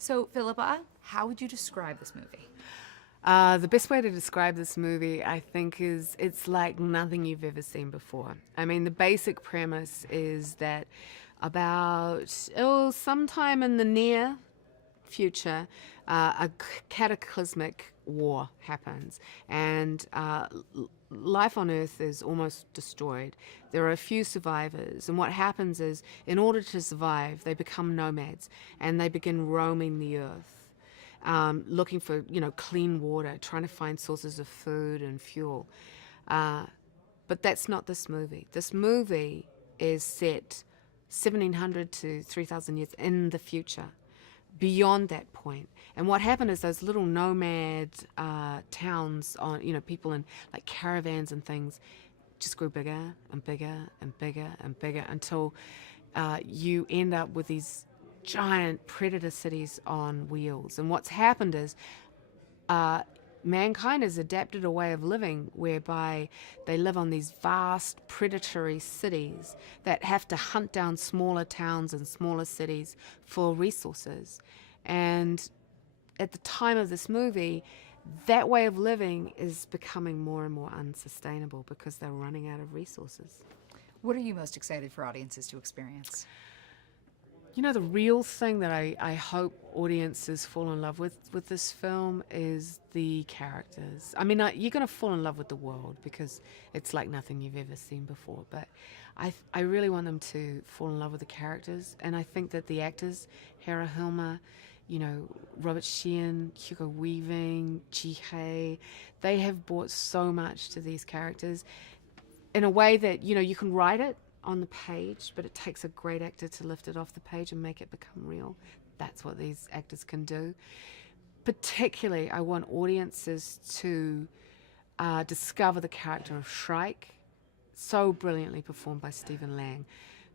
So, Philippa, how would you describe this movie? The best way to describe this movie, I think, is it's like nothing you've ever seen before. I mean, the basic premise is that sometime in the near future, a cataclysmic war happens, and life on Earth is almost destroyed. There are a few survivors, and what happens is, in order to survive, they become nomads, and they begin roaming the Earth, looking for, clean water, trying to find sources of food and fuel. But that's not this movie. This movie is set 1700 to 3000 years in the future, beyond that point. And what happened is those little nomad towns, people in like caravans and things, just grew bigger and bigger and bigger and bigger until you end up with these giant predator cities on wheels. And what's happened is mankind has adapted a way of living whereby they live on these vast predatory cities that have to hunt down smaller towns and smaller cities for resources. And at the time of this movie, that way of living is becoming more and more unsustainable because they're running out of resources. What are you most excited for audiences to experience? The real thing that I hope audiences fall in love with this film is the characters. I mean, you're going to fall in love with the world because it's like nothing you've ever seen before. But I really want them to fall in love with the characters. And I think that the actors, HERA HILMAR, Robert Sheehan, Hugo Weaving, Jihae, they have brought so much to these characters in a way that, you can write it on the page, but it takes a great actor to lift it off the page and make it become real. That's what these actors can do. Particularly, I want audiences to discover the character of Shrike, so brilliantly performed by Stephen Lang.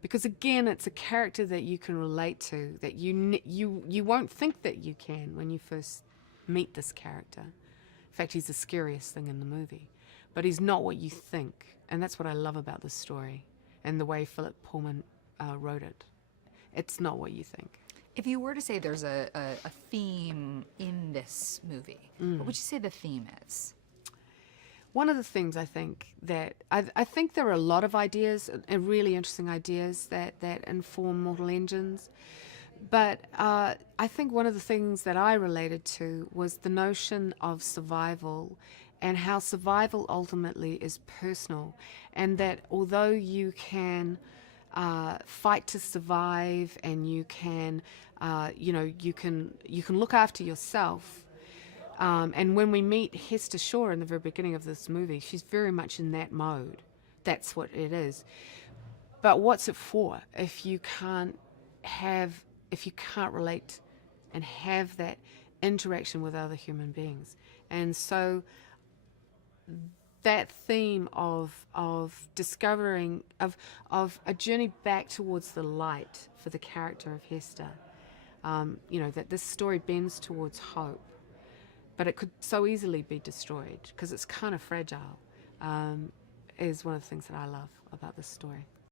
Because again, it's a character that you can relate to, that you won't think that you can when you first meet this character. In fact, he's the scariest thing in the movie. But he's not what you think, and that's what I love about this story. And the way Philip Pullman wrote it. It's not what you think. If you were to say there's a theme in this movie, what would you say the theme is? One of the things I think that, I think there are a lot of ideas, and really interesting ideas that inform Mortal Engines. But I think one of the things that I related to was the notion of survival and how survival ultimately is personal, and that although you can fight to survive and you can, you can look after yourself. And when we meet Hester Shaw in the very beginning of this movie, she's very much in that mode. That's what it is. But what's it for if you can't relate and have that interaction with other human beings? And so that theme of discovering, of a journey back towards the light for the character of Hester, that this story bends towards hope, but it could so easily be destroyed because it's kind of fragile, is one of the things that I love about this story.